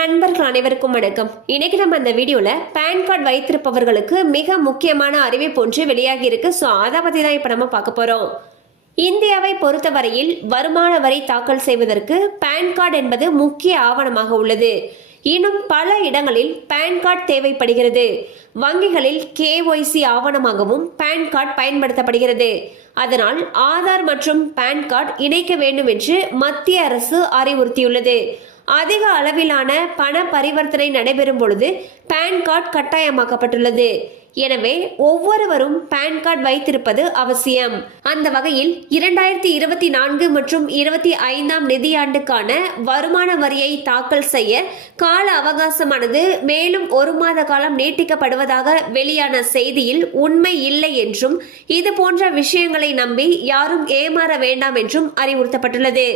நண்பர்கள் அனைவருக்கும் வணக்கம். இன்னைக்கு நம்ம அந்த வீடியோல பேன் கார்டு வைத்திருப்பவர்களுக்கு மிக முக்கியமான அறிவிப்பு ஒன்று வெளியாகி இருக்கு. ஸோ அதை பத்தி தான் இப்போ நம்ம பார்க்க போறோம். இந்தியாவை பொறுத்தவரையில் வருமான வரி தாக்கல் செய்வதற்கு பேன் கார்டு என்பது முக்கிய ஆவணமாக உள்ளது. இன்னும் பல இடங்களில் பேன் கார்டு தேவைப்படுகிறது. வங்கிகளில் கேஒய்சி ஆவணமாகவும் பேன் கார்டு பயன்படுத்தப்படுகிறது. அதனால் ஆதார் மற்றும் பேன் கார்டு இணைக்க வேண்டும் என்று மத்திய அரசு அறிவுறுத்தியுள்ளது. அதிக அளவிலான பண பரிவர்த்தனை நடைபெறும் பொழுது பேன் கார்டு கட்டாயமாக்கப்பட்டுள்ளது. எனவே ஒவ்வொருவரும் பேன் கார்டு வைத்திருப்பது அவசியம். அந்த வகையில் இரண்டாயிரத்தி இருபத்தி நான்கு மற்றும் இருபத்தி ஐந்தாம் நிதியாண்டுக்கான வருமான வரியை தாக்கல் செய்ய கால அவகாசமானது மேலும் ஒரு மாத காலம் நீட்டிக்கப்படுவதாக வெளியான செய்தியில் உண்மை இல்லை என்றும் இது போன்ற விஷயங்களை நம்பி யாரும் ஏமாற வேண்டாம் என்றும் அறிவுறுத்தப்பட்டுள்ளது.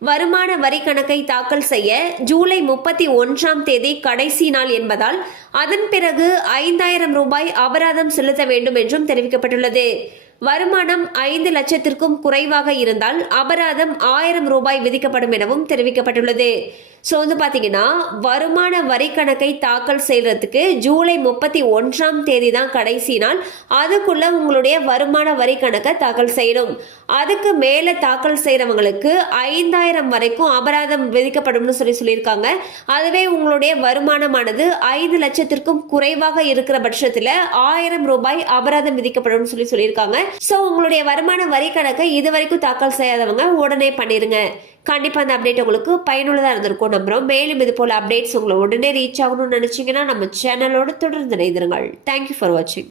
வருமான வரி கணக்கை தாக்கல் செய்ய ஜூலை முப்பத்தி ஒன்றாம் தேதி கடைசி நாள் என்பதால் அதன் பிறகு ஐந்தாயிரம் ரூபாய் அபராதம் செலுத்த வேண்டும் என்றும் தெரிவிக்கப்பட்டுள்ளது. வருமானம் ஐந்து லட்சத்திற்கும் குறைவாக இருந்தால் அபராதம் ஆயிரம் ரூபாய் விதிக்கப்படும் எனவும் தெரிவிக்கப்பட்டுள்ளது. ஸோ வந்து பார்த்தீங்கன்னா வருமான வரி கணக்கை தாக்கல் செய்யறதுக்கு ஜூலை முப்பத்தி ஒன்றாம் தேதி தான் கடைசி நாள். அதுக்குள்ள உங்களுடைய வருமான வரி கணக்கை தாக்கல் செய்யணும். அதுக்கு மேலே தாக்கல் செய்கிறவங்களுக்கு ஐந்தாயிரம் வரைக்கும் அபராதம் விதிக்கப்படும்னு சொல்லி சொல்லியிருக்காங்க. அதுவே உங்களுடைய வருமானமானது ஐந்து லட்சத்திற்கும் குறைவாக இருக்கிற பட்சத்தில் ஆயிரம் ரூபாய் அபராதம் விதிக்கப்படும் சொல்லி சொல்லியிருக்காங்க. ஸோ உங்களுடைய வருமான வரி கணக்கை இது வரைக்கும் தாக்கல் செய்யாதவங்க உடனே பண்ணிருங்க. கண்டிப்பாக அந்த அப்டேட் உங்களுக்கு பயனுள்ளதாக இருந்திருக்கும் நம்புகிறோம் மேலும் இது போல் அப்டேட்ஸ் உங்களை உடனே ரீச் ஆகணும்னு நினச்சிங்கன்னா நம்ம சேனலோடு தொடர்ந்து இணைந்திருங்கள். தேங்க்யூ ஃபார் வாட்சிங்